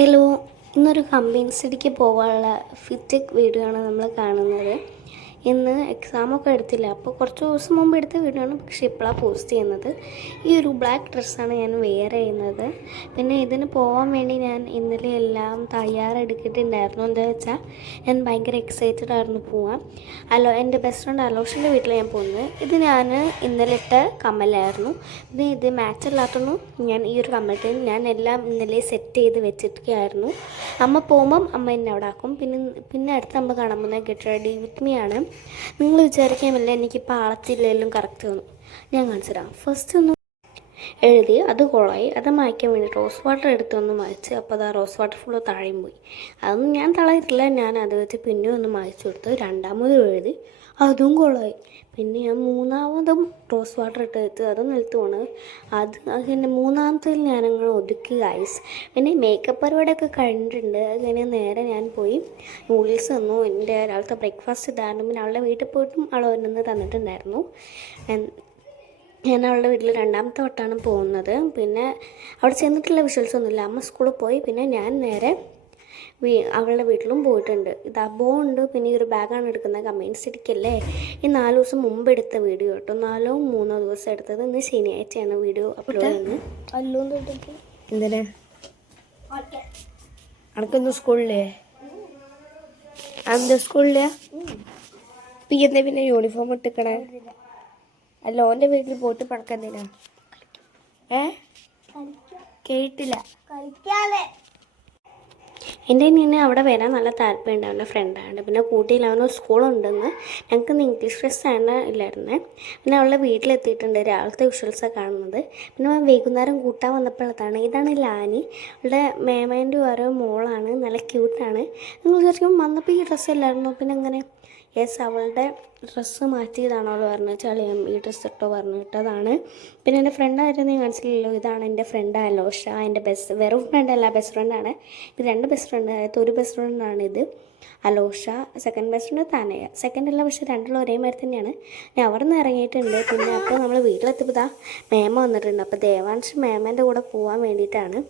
Hello, ഇന്നൊരു കമ്പൈൻസിറ്റിക്ക് പോകാനുള്ള ഫിറ്റെക് video ആണ് നമ്മൾ കാണുന്നത്. ഇന്ന് എക്സാമൊക്കെ എടുത്തില്ല, അപ്പോൾ കുറച്ച് ദിവസം മുമ്പ് എടുത്ത വീഡിയോ ആണ്. പക്ഷേ ഇപ്പോഴാണ് പോസ്റ്റ് ചെയ്യുന്നത്. ഈ ഒരു ബ്ലാക്ക് ഡ്രസ്സാണ് ഞാൻ വെയർ ചെയ്യുന്നത്. പിന്നെ ഇതിന് പോകാൻ വേണ്ടി ഞാൻ ഇന്നലെ എല്ലാം തയ്യാറെടുത്തിട്ടുണ്ടായിരുന്നു. എന്താ വെച്ചാൽ ഞാൻ ഭയങ്കര എക്സൈറ്റഡ് ആയിരുന്നു പോകാൻ. എൻ്റെ ബെസ്റ്റ് ഫ്രണ്ട് അലോഷിൻ്റെ വീട്ടിൽ ഞാൻ പോകുന്നത്. ഇത് ഞാൻ ഇന്നലെ ഇട്ട കമ്മലായിരുന്നു. പിന്നെ ഇത് മാച്ച് അല്ലാത്തതും ഞാൻ ഈ ഒരു കമ്മലിട്ട് ഞാൻ എല്ലാം ഇന്നലെ സെറ്റ് ചെയ്ത് വെച്ചിട്ടൊക്കെയായിരുന്നു. അമ്മ പോകുമ്പം അമ്മ എന്നെ അവിടെ ആക്കും. പിന്നെ അടുത്ത് നമ്മൾ കാണാൻ പോകുന്നത് ഗെറ്റ് റെഡി വിത്ത് മീ ആണ്. നിങ്ങൾ വിചാരിക്കാമല്ലേ എനിക്കിപ്പോൾ ആളത്തില്ലെങ്കിലും കറക്റ്റ് തോന്നും. ഞാൻ കാണിച്ചു തരാം. ഫസ്റ്റ് ഒന്ന് എഴുതി, അത് കൊളായി. അത് മായ്ക്കാൻ വേണ്ടി റോസ് വാട്ടർ എടുത്തൊന്ന് മായ്ച്ച്. അപ്പോൾ അത് ആ റോസ് വാട്ടർ ഫുള്ള് താഴെയും പോയി. അതൊന്നും ഞാൻ തളയിട്ടില്ല, ഞാൻ അത് വെച്ച് പിന്നെ ഒന്ന് മായ്ച്ചു കൊടുത്ത്. രണ്ടാമതും എഴുതി, അതും കൊളായി. പിന്നെ ഞാൻ മൂന്നാമതും റോസ് വാട്ടർ ഇട്ട് വെച്ച്, അതും നിലത്ത് പോണ്. അതിൻ്റെ മൂന്നാമത്തേൽ ഞാനങ്ങനെ ഒതുക്കി ഗൈസ്. പിന്നെ മേക്കപ്പ് പരിപാടിയൊക്കെ കഴിഞ്ഞിട്ടുണ്ട്. അങ്ങനെ നേരെ ഞാൻ പോയി നൂഡിൽസ് തന്നു. എൻ്റെ രാവിലത്തെ ബ്രേക്ക്ഫാസ്റ്റ് ഇതായിരുന്നു. പിന്നെ അവളുടെ വീട്ടിൽ പോയിട്ടും അവൾ ഒരെണ്ണം തന്നിട്ടുണ്ടായിരുന്നു. ഞാൻ അവളുടെ വീട്ടിൽ രണ്ടാമത്തെ വട്ടമാണ് പോകുന്നത്. പിന്നെ അവിടെ ചെന്നിട്ടുള്ള വിഷ്വൽസ് ഒന്നുമില്ല. അമ്മ സ്കൂളിൽ പോയി. പിന്നെ ഞാൻ നേരെ അവളുടെ വീട്ടിലും പോയിട്ടുണ്ട്. ഇത് അബോണ്ട്. പിന്നെ ഈ ഒരു ബാഗാണ് എടുക്കുന്നത്. കമ്പൈൻസിറ്റിക്കല്ലേ, ഈ 4 ദിവസം മുമ്പ് എടുത്ത വീഡിയോ കേട്ടോ. 4-3 ദിവസം എടുത്തത്. ഇന്ന് ശനിയാഴ്ചയാണ് വീഡിയോ അപ്ലോഡ് ചെയ്യുന്നത്. എന്തിനാ അനക്കൊന്നും സ്കൂളിലേ? അന്ത സ്കൂളിലാ? എന്താ പിന്നെ യൂണിഫോം ഇട്ടിക്കണേ? അല്ല, ഓൻ്റെ വീട്ടിൽ പോയിട്ട് പണക്കെന്തിനാ? കേട്ടില്ല. എൻ്റെ ഇനി അവിടെ വരാൻ നല്ല താല്പര്യം ഉണ്ട്. അവൻ്റെ ഫ്രണ്ടാണ്. പിന്നെ കൂട്ടിയിൽ അവന് സ്കൂളുണ്ടെന്ന്. ഞങ്ങൾക്ക് ഇന്ന് ഇംഗ്ലീഷ് ഫെസ്റ്റാണ് ഇല്ലായിരുന്നേ. പിന്നെ അവളുടെ വീട്ടിലെത്തിയിട്ടുണ്ട്. രാവിലത്തെ വിഷ്വൽസാണ് കാണുന്നത്. പിന്നെ വൈകുന്നേരം കൂട്ടാൻ വന്നപ്പോഴത്താണ്. ഇതാണ് ലാനി, അവളുടെ മേമേൻ്റെ ഓരോ മോളാണ്. നല്ല ക്യൂട്ടാണ്. നിങ്ങൾ വിചാരിക്കും വന്നപ്പോൾ ഈ ഡ്രസ്സ് ഇല്ലായിരുന്നു. പിന്നെ അങ്ങനെ യെസ്, അവളുടെ ഡ്രസ്സ് മാറ്റിയതാണ്. അവൾ പറഞ്ഞത് ചളിയാം ഈ ഡ്രസ്സ് ഇട്ടോ പറഞ്ഞിട്ടതാണ്. പിന്നെ എൻ്റെ ഫ്രണ്ടായിട്ട് നീ മനസ്സിലല്ലോ, ഇതാണ് എൻ്റെ ഫ്രണ്ട് അലോഷ. എൻ്റെ വെറും ഫ്രണ്ടല്ല, ബെസ്റ്റ് ഫ്രണ്ടാണ്. ഇത് 2 ബെസ്റ്റ് ഫ്രണ്ട്. അതായത് ഒരു ബെസ്റ്റ് ഫ്രണ്ടാണ് ഇത് Alosha. Second best friend Tanaya. Second അല്ല, പക്ഷേ രണ്ടുള്ള ഒരേമാതിരി തന്നെയാണ്. ഞാൻ അവിടെ നിന്ന് ഇറങ്ങിയിട്ടുണ്ട്. പിന്നെ അപ്പോൾ നമ്മൾ വീട്ടിലെത്തിയപ്പോൾ ഇതാ മേമ വന്നിട്ടുണ്ട്. അപ്പോൾ ദേവാൻഷ് മേമേൻ്റെ കൂടെ പോകാൻ വേണ്ടിയിട്ടാണ്.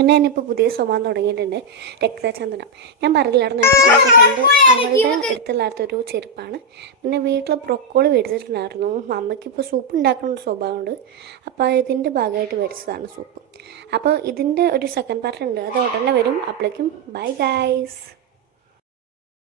എന്നെ ഞാനിപ്പോൾ പുതിയ സ്വഭാവം തുടങ്ങിയിട്ടുണ്ട്, രക്തചന്ദനം. ഞാൻ പറഞ്ഞില്ലായിരുന്നു, എനിക്ക് ഫ്രണ്ട് അവളുടെ അടുത്തുള്ളൊരു ചെരുപ്പാണ്. പിന്നെ വീട്ടിൽ ബ്രൊക്കോളി മേടിച്ചിട്ടുണ്ടായിരുന്നു. അമ്മയ്ക്കിപ്പോൾ സൂപ്പ് ഉണ്ടാക്കുന്ന സ്വഭാവമുണ്ട്. അപ്പോൾ ഇതിൻ്റെ ഭാഗമായിട്ട് മേടിച്ചതാണ് സൂപ്പ്. അപ്പോൾ ഇതിൻ്റെ ഒരു സെക്കൻഡ് പാർട്ട് ഉണ്ട്, അത് ഉടനെ വരും. അപ്പോഴേക്കും ബൈ ഗൈസ്.